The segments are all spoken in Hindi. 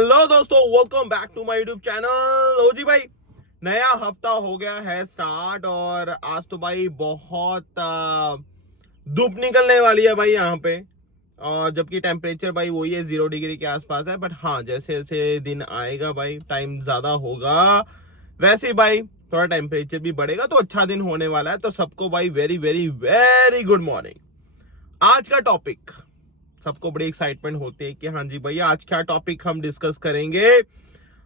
हेलो दोस्तों, welcome back to my YouTube channel. ओ जी भाई, नया हफ्ता हो गया है स्टार्ट और आज तो भाई बहुत धूप निकलने वाली है भाई यहाँ पे। और जबकि टेम्परेचर भाई वही है, 0 डिग्री के आसपास है। बट हाँ, जैसे जैसे दिन आएगा भाई, टाइम ज्यादा होगा, वैसे ही भाई थोड़ा टेम्परेचर भी बढ़ेगा, तो अच्छा दिन होने वाला है। तो सबको भाई very very very good morning. आज का टॉपिक, सबको बड़ी एक्साइटमेंट होती है कि हाँ जी भाई आज क्या टॉपिक हम डिस्कस करेंगे।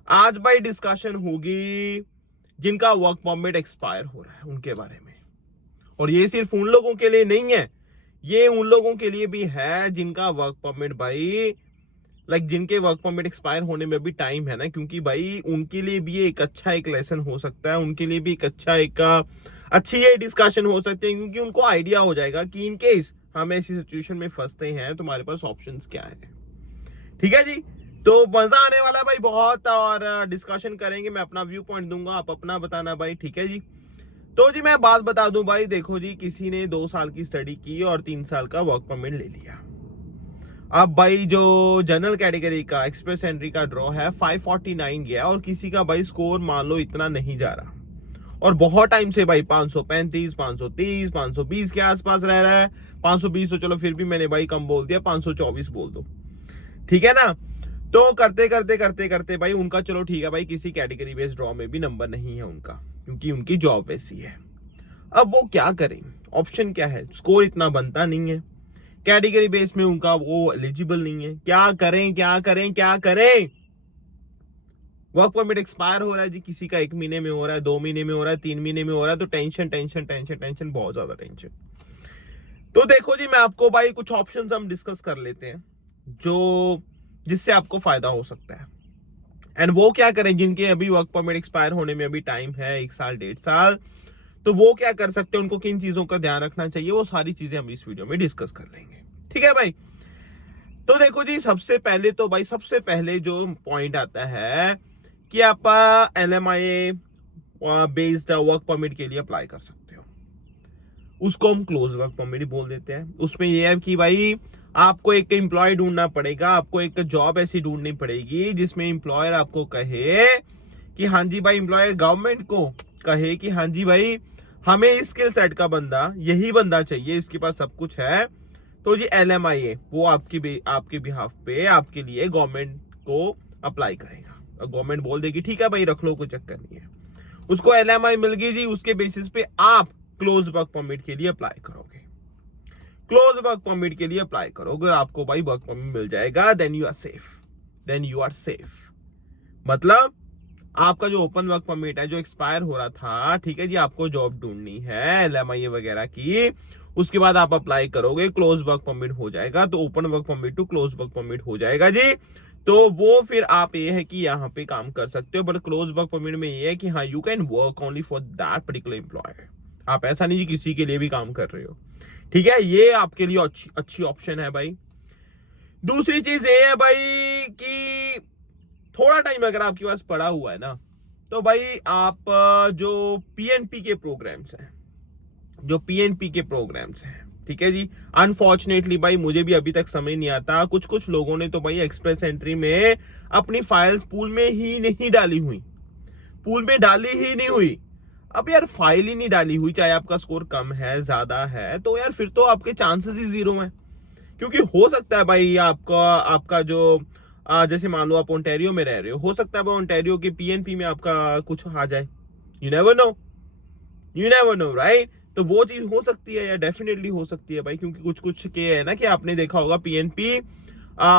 आज भाई डिस्कशन होगी जिनका वर्क परमिट एक्सपायर हो रहा है उनके बारे में। और ये सिर्फ उन लोगों के लिए नहीं है, ये उन लोगों के लिए भी है जिनका वर्क परमिट भाई जिनके वर्क परमिट एक्सपायर होने में भी टाइम है ना। क्योंकि भाई उनके लिए भी एक अच्छा एक लेसन हो सकता है, उनके लिए भी एक अच्छा एक अच्छी ये डिस्कशन हो सकती है। क्योंकि उनको आइडिया हो जाएगा कि इन केस हम ऐसी सिचुएशन में फंसते हैं तुम्हारे पास ऑप्शंस क्या है। ठीक है जी, तो मजा आने वाला है भाई बहुत। और डिस्कशन करेंगे, मैं अपना व्यू पॉइंट दूंगा, आप अपना बताना भाई। ठीक है जी, तो जी मैं बात बता दूं भाई, देखो जी, किसी ने 2 साल की स्टडी की और 3 साल का वर्क परमिट ले लिया। अब भाई जो जनरल कैटेगरी का एक्सप्रेस एंट्री का ड्रॉ है 549 गया, और किसी का भाई स्कोर मान लो इतना नहीं जा रहा, और बहुत टाइम से भाई 535 530 520 के आसपास रह रहा है। 520 तो चलो फिर भी मैंने भाई कम बोल दिया, 524 बोल दो, ठीक है ना। तो करते करते करते करते भाई उनका चलो ठीक है भाई, किसी कैटेगरी बेस्ड ड्रॉ में भी नंबर नहीं है उनका, क्योंकि उनकी जॉब वैसी है। अब वो क्या करें, ऑप्शन क्या है, स्कोर इतना बनता नहीं है, कैटेगरी बेस में उनका वो एलिजिबल नहीं है। क्या करें क्या करें क्या करें। वर्क परमिट एक्सपायर हो रहा है जी, किसी का 1 महीने में हो रहा है, 2 महीने में हो रहा है, 3 महीने में हो रहा है। तो टेंशन टेंशन टेंशन टेंशन, बहुत ज्यादा टेंशन। तो देखो जी, मैं आपको भाई कुछ ऑप्शंस हम डिस्कस कर लेते हैं जो जिससे आपको फायदा हो सकता है। एंड वो क्या करें जिनके अभी वर्क परमिट एक्सपायर होने में अभी टाइम है, 1 साल 1.5 साल। तो वो क्या कर सकते हैं, उनको किन चीजों का ध्यान रखना चाहिए, वो सारी चीजें हम इस वीडियो में डिस्कस कर लेंगे। ठीक है भाई, तो देखो जी, सबसे पहले तो भाई सबसे पहले जो पॉइंट आता है कि आप LMIA बेस्ड वर्क परमिट के लिए अप्लाई कर सकते हो। उसको हम क्लोज वर्क परमिट ही बोल देते हैं। उसमें यह है कि भाई आपको एक एम्प्लॉय ढूंढना पड़ेगा, आपको एक जॉब ऐसी ढूंढनी पड़ेगी जिसमें एम्प्लॉयर आपको कहे कि हाँ जी भाई, एम्प्लॉयर गवर्नमेंट को कहे कि हाँ जी भाई, हमें इस स्किल सेट का बंदा, यही बंदा चाहिए, इसके पास सब कुछ है। तो जी LMIA वो आपके बिहाफ पे आपके लिए गवर्नमेंट को अप्लाई करेगा, और गवर्नमेंट बोल देगी ठीक है भाई रख लो, कोई चक्कर नहीं है। उसको LMI मिल गई जी, उसके बेसिस पे आप क्लोज वर्क परमिट के लिए अप्लाई करोगे। क्लोज वर्क परमिट के लिए अप्लाई करोगे, आपको भाई वर्क परमिट मिल जाएगा। Then you are safe, then you are safe. मतलब आपका जो ओपन वर्क परमिट है जो एक्सपायर हो रहा था, ठीक है जी, आपको जॉब ढूंढनी है LMIA वगैरह की, उसके बाद आप अप्लाई करोगे, क्लोज वर्क परमिट हो जाएगा। तो open work permit to close work permit हो जाएगा जी। तो वो फिर आप ये है कि यहाँ पे काम कर सकते हो। बट क्लोज वर्क परमिट में ये है कि हाँ, you can work only for that particular employer. आप ऐसा नहीं किसी के लिए भी काम कर रहे हो। ठीक है, ये आपके लिए अच्छी अच्छी ऑप्शन है भाई। दूसरी चीज ये है भाई कि थोड़ा टाइम अगर आपके पास पड़ा हुआ है ना, तो भाई आप जो PNP के प्रोग्राम्स हैं, जो PNP के प्रोग्राम्स हैं, ठीक है जी, अनफॉर्चुनेटली भाई मुझे भी अभी तक समझ नहीं आता। कुछ कुछ लोगों ने तो भाई एक्सप्रेस एंट्री में अपनी फाइल्स पूल में ही नहीं डाली हुई, पूल में डाली ही नहीं हुई। अब यार फाइल ही नहीं डाली हुई, चाहे आपका स्कोर कम है ज्यादा है, तो यार फिर तो आपके चांसेस ही 0 हैं। क्योंकि हो सकता है भाई आपका आपका जो जैसे मान लो आप ओंटारियो में रह रहे हो सकता है भाई ओंटारियो के PNP में आपका कुछ आ जाए। You never know, you never know, right. तो वो चीज हो सकती है या डेफिनेटली हो सकती है भाई, क्योंकि कुछ कुछ के है ना कि आपने देखा होगा PNP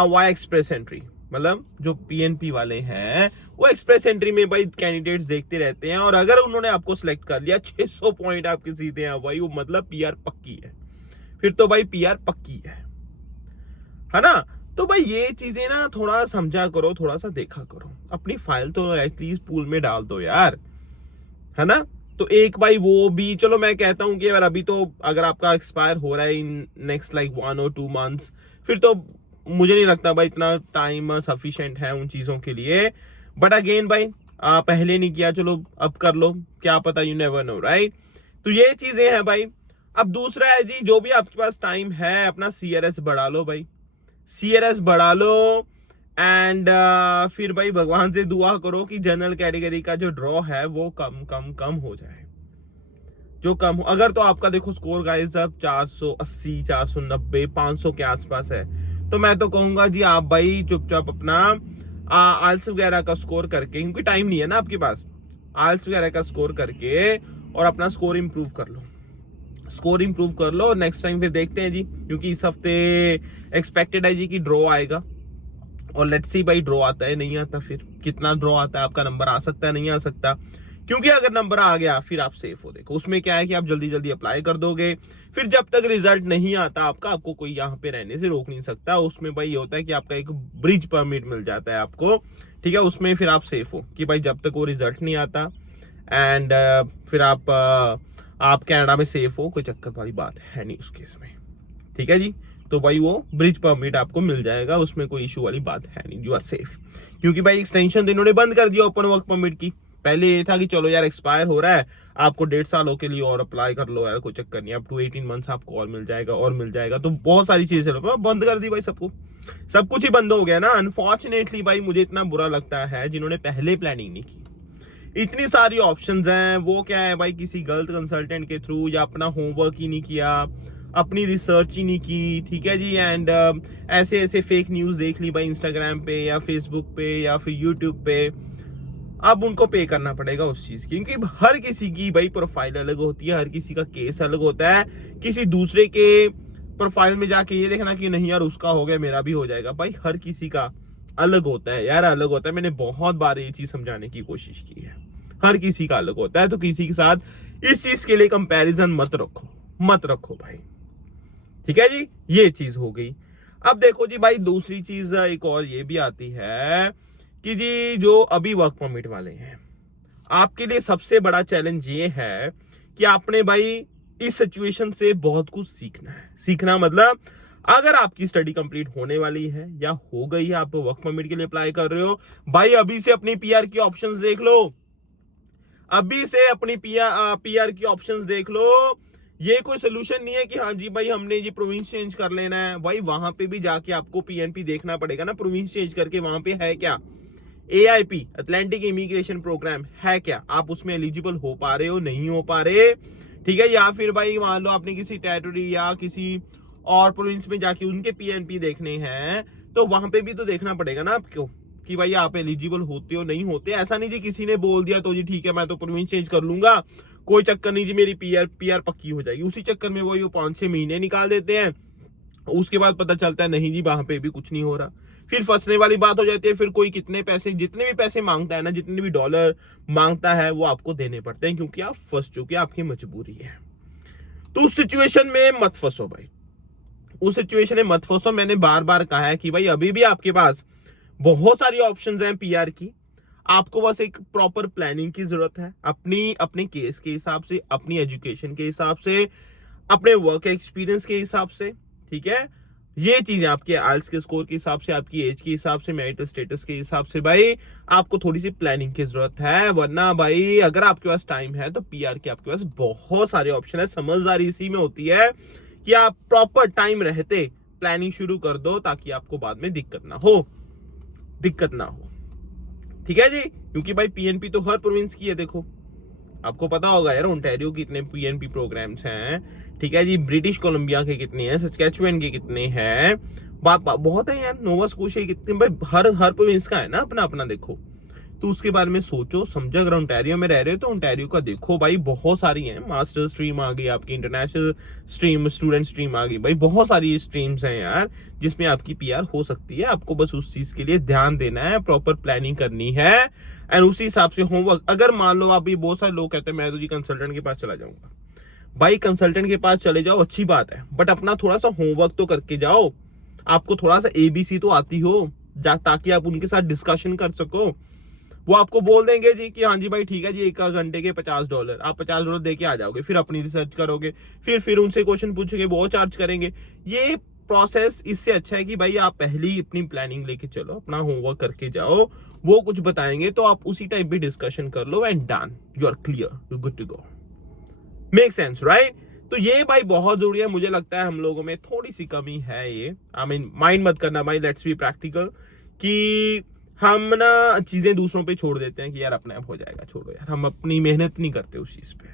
वाई एक्सप्रेस एंट्री, मतलब जो PNP वाले हैं वो एक्सप्रेस एंट्री में भाई कैंडिडेट्स देखते रहते हैं, और अगर उन्होंने आपको सिलेक्ट कर लिया, 600 पॉइंट आपके सीधे हैं भाई, वो मतलब PR पक्की है, फिर तो भाई PR पक्की है ना। तो भाई ये चीजें ना थोड़ा समझा करो, थोड़ा सा देखा करो, अपनी फाइल तो एटलीस्ट पूल में डाल दो यार, है ना। तो एक भाई वो भी चलो, मैं कहता हूं कि यार अभी तो अगर आपका एक्सपायर हो रहा है इन नेक्स्ट 1 और 2 मंथ्स, फिर तो मुझे नहीं लगता भाई इतना टाइम सफिशिएंट है उन चीजों के लिए। बट अगेन भाई पहले नहीं किया, चलो अब कर लो, क्या पता, यू नेवर नो, राइट। तो ये चीजें हैं भाई। अब दूसरा है जी, जो भी आपके पास टाइम है, अपना CRS बढ़ा लो भाई, CRS बढ़ा लो। एंड फिर भाई भगवान से दुआ करो कि जनरल कैटेगरी का जो ड्रॉ है वो कम कम कम हो जाए, जो कम हो। अगर तो आपका देखो स्कोर गाइस अब 480 490 500 के आसपास है, तो मैं तो कहूंगा जी आप भाई चुपचाप अपना आइल्स वगैरह का स्कोर करके, क्योंकि टाइम नहीं है ना आपके पास, आइल्स वगैरह का स्कोर करके और अपना स्कोर इंप्रूव कर लो, स्कोर इंप्रूव कर लो। नेक्स्ट टाइम फिर देखते हैं जी, क्योंकि इस हफ्ते एक्सपेक्टेड है जी कि ड्रॉ आएगा, और लेट्स सी भाई ड्रॉ आता है नहीं आता, फिर कितना ड्रॉ आता है, आपका नंबर आ सकता है नहीं आ सकता। क्योंकि अगर नंबर आ गया फिर आप सेफ हो। देखो उसमें क्या है कि आप जल्दी जल्दी अप्लाई कर दोगे, फिर जब तक रिजल्ट नहीं आता आपका, आपको कोई यहाँ पे रहने से रोक नहीं सकता। उसमें भाई ये होता है कि आपका एक ब्रिज परमिट मिल जाता है आपको, ठीक है, उसमें फिर आप सेफ हो कि भाई जब तक वो रिजल्ट नहीं आता, एंड फिर आप कनाडा में सेफ हो, कोई चक्कर वाली बात है नहीं उस केस में, ठीक है जी। तो भाई वो ब्रिज परमिट आपको मिल जाएगा, उसमें कोई इशू वाली बात है नहीं, यू आर सेफ। क्योंकि भाई एक्सटेंशन तो इन्होंने बंद कर दिया ओपन वर्क परमिट की। पहले ये था कि चलो यार एक्सपायर हो रहा है, आपको 1.5 सालों के लिए और अप्लाई कर लो यार, कोई चक्कर नहीं, अप टू 18 मंथ्स आपको और मिल जाएगा और मिल जाएगा। तो बहुत सारी चीजें बंद कर दी भाई, सबको सब कुछ ही बंद हो गया ना। अनफॉर्चुनेटली भाई मुझे इतना बुरा लगता है जिन्होंने पहले प्लानिंग नहीं की। इतनी सारी ऑप्शंस हैं, वो क्या है भाई, किसी गलत कंसल्टेंट के थ्रू, या अपना होमवर्क ही नहीं किया, अपनी रिसर्च ही नहीं की, ठीक है जी। एंड ऐसे ऐसे फेक न्यूज देख ली भाई इंस्टाग्राम पे या फेसबुक पे या फिर यूट्यूब पे। अब उनको पे करना पड़ेगा उस चीज की, क्योंकि हर किसी की भाई प्रोफाइल अलग होती है, हर किसी का केस अलग होता है। किसी दूसरे के प्रोफाइल में जाके ये देखना कि नहीं यार उसका हो गया मेरा भी हो जाएगा, भाई हर किसी का अलग होता है यार, अलग होता है। मैंने बहुत बार ये चीज समझाने की कोशिश की है, हर किसी का अलग होता है। तो किसी के साथ इस चीज के लिए कंपैरिजन मत रखो, मत रखो भाई, ठीक है जी। ये चीज हो गई। अब देखो जी भाई दूसरी चीज एक और ये भी आती है कि जी जो अभी वर्क परमिट वाले हैं, आपके लिए सबसे बड़ा चैलेंज ये है कि आपने भाई इस सिचुएशन से बहुत कुछ सीखना है। सीखना मतलब अगर आपकी स्टडी कंप्लीट होने वाली है या हो गई है, आप वर्क परमिट के लिए अप्लाई कर रहे हो, भाई अभी से अपनी पीआर की ऑप्शंस देख लो, अभी से अपनी पीआर की ऑप्शंस देख लो। ये कोई सोल्यूशन नहीं है कि हाँ जी भाई हमने ये प्रोविंस चेंज कर लेना है। भाई वहां पे भी जाके आपको पीएनपी देखना पड़ेगा ना, प्रोविंस चेंज करके वहां पे है क्या, AIP अटलांटिक इमिग्रेशन प्रोग्राम है क्या, आप उसमें एलिजिबल हो पा रहे हो नहीं हो पा रहे, ठीक है। या फिर भाई मान लो आपने किसी टेरिटरी या किसी और प्रोविंस में जाके उनके पीएनपी देखने हैं, तो वहां पे भी तो देखना पड़ेगा ना आपको कि भाई आप एलिजिबल होते हो नहीं होते। ऐसा नहीं जी किसी ने बोल दिया तो जी ठीक है मैं तो प्रोविंस चेंज कर लूंगा, कोई चक्कर नहीं जी मेरी पीआर पक्की हो जाएगी। उसी चक्कर में वो 5-6 महीने निकाल देते हैं, उसके बाद पता चलता है नहीं जी वहां पे भी कुछ नहीं हो रहा। फिर फंसने वाली बात हो जाती है। फिर कोई कितने पैसे, जितने भी पैसे मांगता है ना, जितने भी डॉलर मांगता है वो आपको देने पड़ते हैं, क्योंकि आप फंस चुके, आपकी मजबूरी है। तो उस सिचुएशन में मत फंसो भाई, उस सिचुएशन में मत फंसो। मैंने बार बार कहा है कि भाई अभी भी आपके पास बहुत सारी ऑप्शंस हैं पीआर की, आपको बस एक प्रॉपर प्लानिंग की जरूरत है, अपने केस के हिसाब से, अपनी एजुकेशन के हिसाब से, अपने वर्क एक्सपीरियंस के हिसाब से, ठीक है। ये चीजें आपके आइल्स के स्कोर के हिसाब से, आपकी एज के हिसाब से, मैरिटल स्टेटस के हिसाब से भाई आपको थोड़ी सी प्लानिंग की जरूरत है। वरना भाई अगर आपके पास टाइम है तो पीआर के आपके पास बहुत सारे ऑप्शन है। समझदारी इसी में होती है कि आप प्रॉपर टाइम रहते प्लानिंग शुरू कर दो, ताकि आपको बाद में दिक्कत ना हो, ठीक है जी। क्योंकि भाई पीएनपी तो हर प्रोविंस की है। देखो आपको पता होगा यार ओंटारियो के कितने पीएनपी प्रोग्राम्स हैं, ठीक है जी। ब्रिटिश कोलंबिया के कितने हैं, सस्कैचुअन के कितने हैं, बहुत है यार, नोवा स्कोशिया कितने, भाई हर प्रोविंस का है ना अपना अपना। देखो तो उसके बारे में सोचो समझो। अगर ओंटारियो में रह रहे हो तो ओंटारियो का देखो भाई, बहुत सारी हैं। मास्टर स्ट्रीम आ गई आपकी, इंटरनेशनल स्ट्रीम, स्टूडेंट स्ट्रीम आ गई भाई, बहुत सारी स्ट्रीम्स हैं यार जिसमें आपकी पीआर हो सकती है। आपको बस उस चीज के लिए ध्यान देना है, प्रॉपर प्लानिंग करनी है, एंड उसी हिसाब से होमवर्क। अगर मान लो आप, ये बहुत सारे लोग कहते हैं मैं तो जी कंसल्टेंट के पास चला जाऊंगा, भाई कंसल्टेंट के पास चले जाओ अच्छी बात है, बट अपना थोड़ा सा होमवर्क तो करके जाओ। आपको थोड़ा सा ABC तो आती हो, ताकि आप उनके साथ डिस्कशन कर सको। वो आपको बोल देंगे जी कि हाँ जी भाई ठीक है जी, 1 घंटे के $50, आप $50 दे के आ जाओगे, फिर अपनी रिसर्च करोगे, फिर उनसे क्वेश्चन पूछोगे, वो चार्ज करेंगे। ये प्रोसेस इससे अच्छा है कि भाई आप पहले ही अपनी प्लानिंग लेके चलो, अपना होमवर्क करके जाओ, वो कुछ बताएंगे तो आप उसी टाइप पे डिस्कशन कर लो, and done, you are clear, you good to go. Make sense right? तो ये भाई बहुत जरूरी है। मुझे लगता है हम लोगों में थोड़ी सी कमी है ये, आई मीन माइंड मत करना भाई, लेट्स बी प्रैक्टिकल। कि हम ना चीजें दूसरों पे छोड़ देते हैं कि यार अपने आप हो जाएगा, छोड़ो यार, हम अपनी मेहनत नहीं करते उस चीज पे।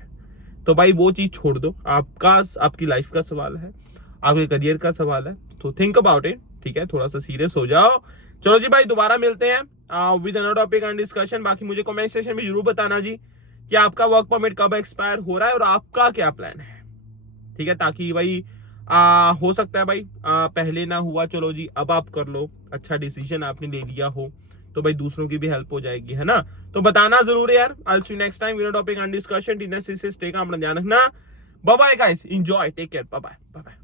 तो भाई वो चीज छोड़ दो, आपकी लाइफ का सवाल है, आपके करियर का सवाल है, तो थिंक अबाउट इट, ठीक है, थोड़ा सा सीरियस हो जाओ। चलो जी भाई, दोबारा मिलते हैं with another topic and discussion. बाकी मुझे कमेंट सेक्शन में जरूर बताना जी कि आपका वर्क परमिट कब एक्सपायर हो रहा है और आपका क्या प्लान है, ठीक है, ताकि भाई हो सकता है भाई पहले ना हुआ, चलो जी अब आप कर लो, अच्छा डिसीजन आपने ले लिया हो तो भाई दूसरों की भी हेल्प हो जाएगी, है ना। तो बताना जरूर है यार। I see you next time with topic and discussion. ध्यान रखना। Bye bye guys, enjoy, take care, bye bye, bye bye.